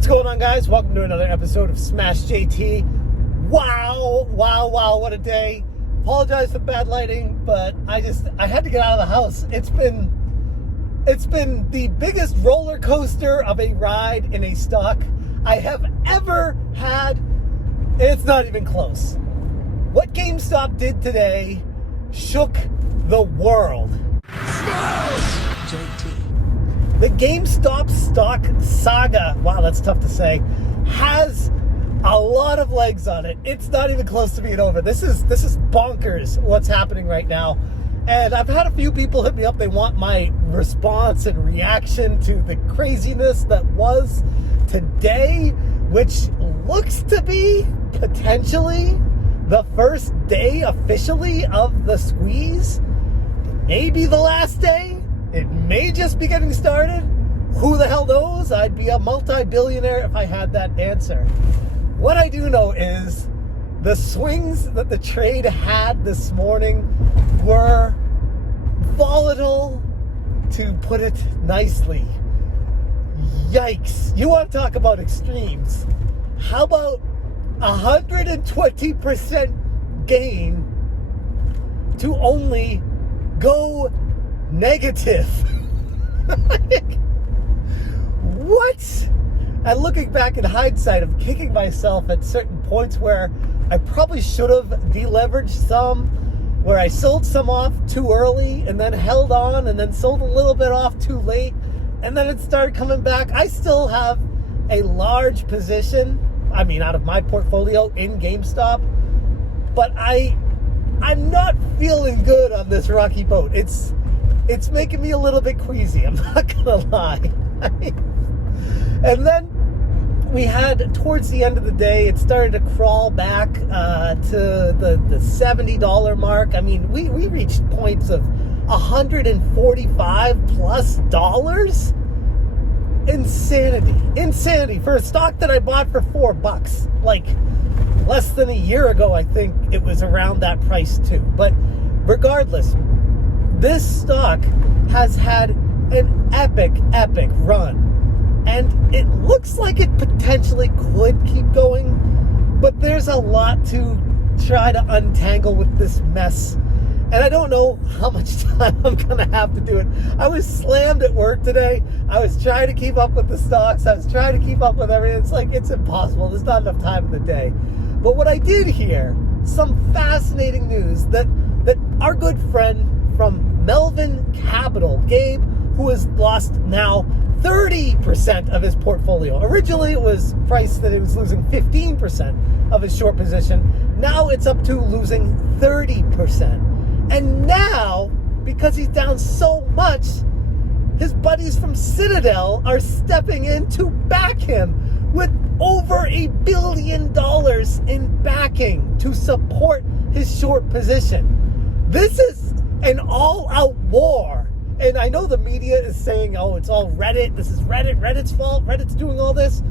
What's going on, guys? Welcome to another episode of Smash JT. Wow, what a day. Apologize for bad lighting, but I had to get out of the house. It's been the biggest roller coaster of a ride in a stock I have ever had, and it's not even close. What GameStop did today shook the world. JT. The GameStop stock saga, wow, that's tough to say, has a lot of legs on it. It's not even close to being over. This is bonkers what's happening right now. And I've had a few people hit me up. They want my response and reaction to the craziness that was today, which looks to be potentially the first day officially of the squeeze. It may be the last day. It may just be getting started. Who the hell knows? I'd be a multi-billionaire if I had that answer. What I do know is the swings that the trade had this morning were volatile, to put it nicely. Yikes. You want to talk about extremes? How about 120% gain to only go negative? What? And looking back in hindsight, I'm kicking myself at certain points where I probably should have deleveraged some, where I sold some off too early and then held on and then sold a little bit off too late, and then it started coming back. I still have a large position, out of my portfolio in GameStop, but I'm not feeling good on this rocky boat. It's making me a little bit queasy, I'm not gonna lie. And then we had, towards the end of the day, it started to crawl back to the $70 mark. We reached points of $145 plus dollars. Insanity for a stock that I bought for $4. Like, less than a year ago, I think it was around that price too. But regardless, this stock has had an epic run. And it looks like it potentially could keep going, but there's a lot to try to untangle with this mess. And I don't know how much time I'm going to have to do it. I was slammed at work today. I was trying to keep up with the stocks. I was trying to keep up with everything. It's impossible. There's not enough time in the day. But what I did hear, some fascinating news that our good friend from Melvin Capital, Gabe, who has lost now 30% of his portfolio. Originally, it was priced that he was losing 15% of his short position. Now it's up to losing 30%. And now, because he's down so much, his buddies from Citadel are stepping in to back him with over $1 billion in backing to support his short position. This is an all-out war. And I know the media is saying, oh, it's all Reddit. This is Reddit's fault. Reddit's doing all this.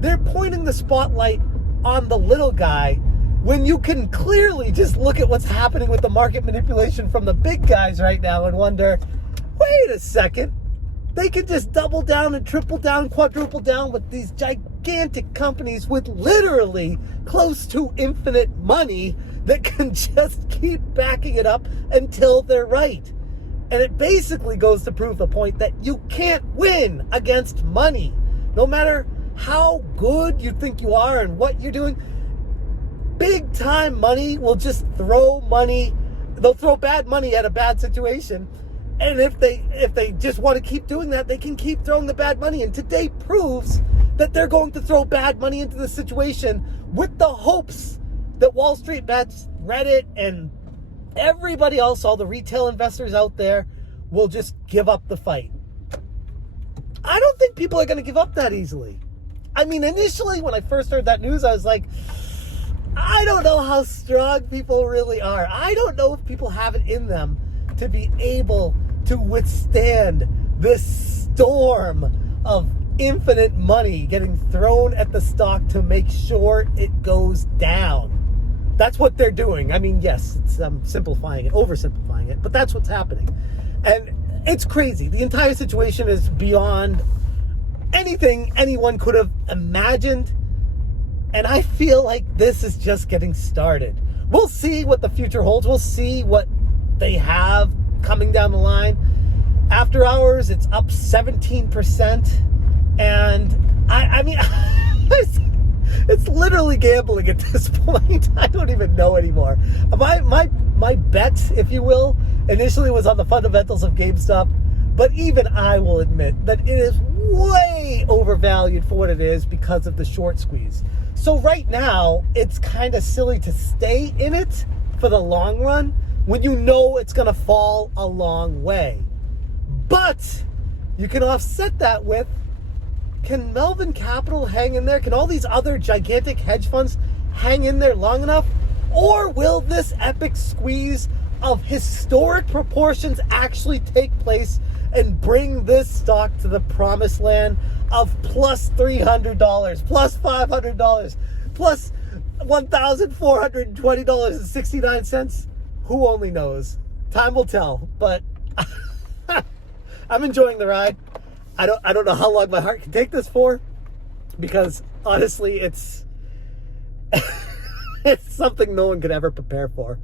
They're pointing the spotlight on the little guy when you can clearly just look at what's happening with the market manipulation from the big guys right now and wonder, wait a second. They can just double down and triple down, quadruple down with these gigantic companies with literally close to infinite money that can just keep backing it up until they're right. And it basically goes to prove the point that you can't win against money. No matter how good you think you are and what you're doing, big time money will just throw money. They'll throw bad money at a bad situation. And if they just want to keep doing that, they can keep throwing the bad money. And today proves that they're going to throw bad money into the situation with the hopes that Wallstreetbets, Reddit, and everybody else, all the retail investors out there, will just give up the fight. I don't think people are going to give up that easily. Initially, when I first heard that news, I was like, I don't know how strong people really are. I don't know if people have it in them to be able to withstand this storm of infinite money getting thrown at the stock to make sure it goes down. That's what they're doing. Yes, it's simplifying it, oversimplifying it, but that's what's happening. And it's crazy. The entire situation is beyond anything anyone could have imagined. And I feel like this is just getting started. We'll see what the future holds. We'll see what they have coming down the line. After hours, it's up 17%. And I mean, it's literally gambling at this point. I don't even know anymore. My bet, if you will, initially was on the fundamentals of GameStop. But even I will admit that it is way overvalued for what it is because of the short squeeze. So right now, it's kind of silly to stay in it for the long run when you know it's going to fall a long way. But you can offset that with, can Melvin Capital hang in there? Can all these other gigantic hedge funds hang in there long enough? Or will this epic squeeze of historic proportions actually take place and bring this stock to the promised land of plus $300, plus $500, plus $1,420.69? Who only knows? Time will tell, but I'm enjoying the ride. I don't know how long my heart can take this for, because honestly, it's it's something no one could ever prepare for.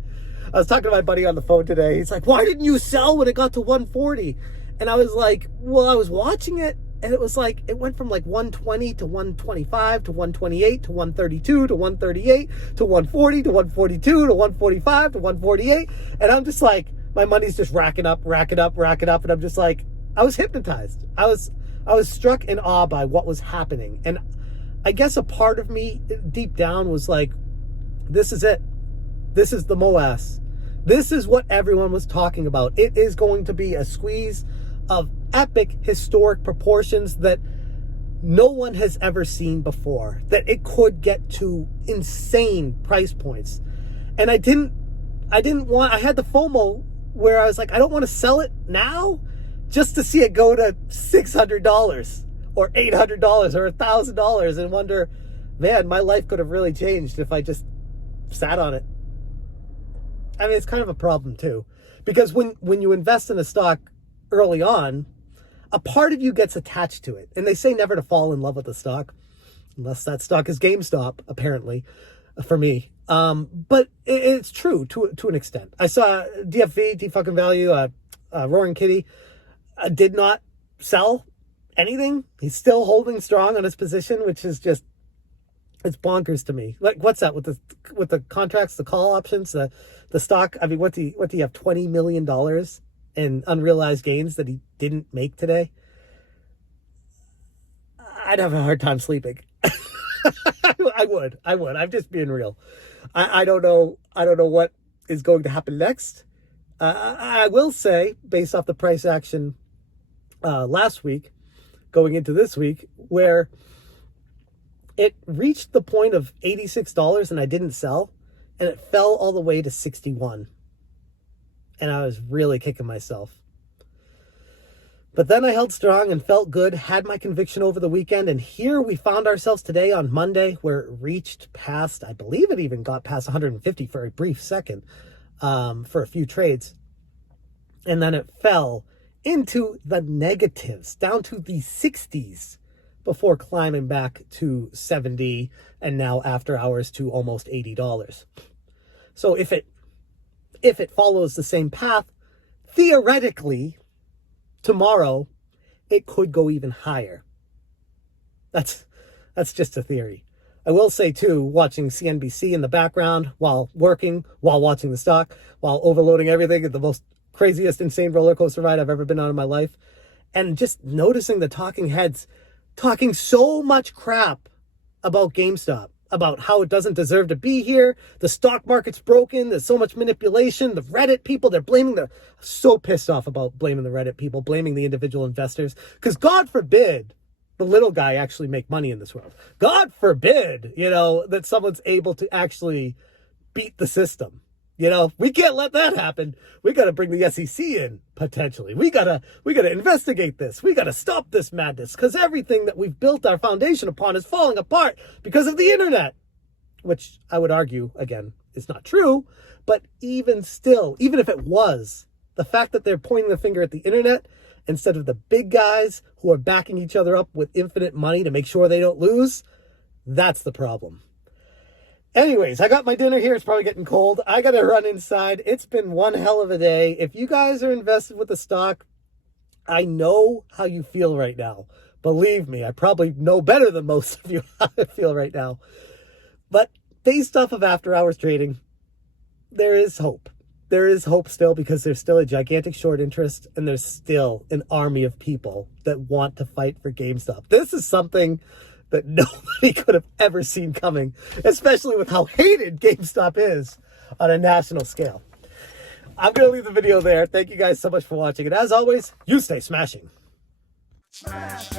I was talking to my buddy on the phone today. He's like, "Why didn't you sell when it got to 140?" And I was like, "Well, I was watching it, and it was like, it went from like 120 to 125 to 128 to 132 to 138 to 140 to 142 to 145 to 148. And I'm just like, my money's just racking up. And I'm just like, I was hypnotized. I was struck in awe by what was happening. And I guess a part of me deep down was like, this is it. This is the MOAS. This is what everyone was talking about. It is going to be a squeeze of epic historic proportions that no one has ever seen before, that it could get to insane price points. And I had the FOMO where I was like, I don't want to sell it now just to see it go to $600 or $800 or $1,000 and wonder, man, my life could have really changed if I just sat on it. I mean, it's kind of a problem too, because when you invest in a stock early on, a part of you gets attached to it. And they say never to fall in love with a stock, unless that stock is GameStop, apparently, for me. But it's true to an extent. I saw DFV, D-fucking value, Roaring Kitty, did not sell anything. He's still holding strong on his position, which is just, it's bonkers to me. Like, what's that with the contracts, the call options, the stock? I mean, what do you have? $20 million in unrealized gains that he didn't make today? I'd have a hard time sleeping. I would. I'm just being real. I don't know what is going to happen next. I will say, based off the price action last week, going into this week, where it reached the point of $86 and I didn't sell, and it fell all the way to 61. And I was really kicking myself. But then I held strong and felt good, had my conviction over the weekend, and here we found ourselves today on Monday, where it reached past, I believe it even got past 150 for a brief second, for a few trades. And then it fell into the negatives, down to the 60s, before climbing back to 70, and now after hours to almost $80. So if it follows the same path, theoretically, tomorrow it could go even higher. That's just a theory. I will say too, watching CNBC in the background while working, while watching the stock, while overloading everything at the most craziest, insane roller coaster ride I've ever been on in my life, and just noticing the talking heads talking so much crap about GameStop, about how it doesn't deserve to be here. The stock market's broken. There's so much manipulation. The Reddit people, so pissed off about blaming the Reddit people, blaming the individual investors. Because God forbid the little guy actually make money in this world. God forbid, that someone's able to actually beat the system. We can't let that happen. We got to bring the SEC in, potentially. We got to investigate this. We got to stop this madness, because everything that we've built our foundation upon is falling apart because of the internet, which I would argue, again, is not true. But even still, even if it was, the fact that they're pointing the finger at the internet instead of the big guys who are backing each other up with infinite money to make sure they don't lose, that's the problem. Anyways, I got my dinner here. It's probably getting cold. I got to run inside. It's been one hell of a day. If you guys are invested with the stock, I know how you feel right now. Believe me, I probably know better than most of you how I feel right now. But based off of after hours trading, there is hope. There is hope still, because there's still a gigantic short interest, and there's still an army of people that want to fight for GameStop. This is something that nobody could have ever seen coming, especially with how hated GameStop is on a national scale. I'm going to leave the video there. Thank you guys so much for watching. And as always, you stay smashing. Smash,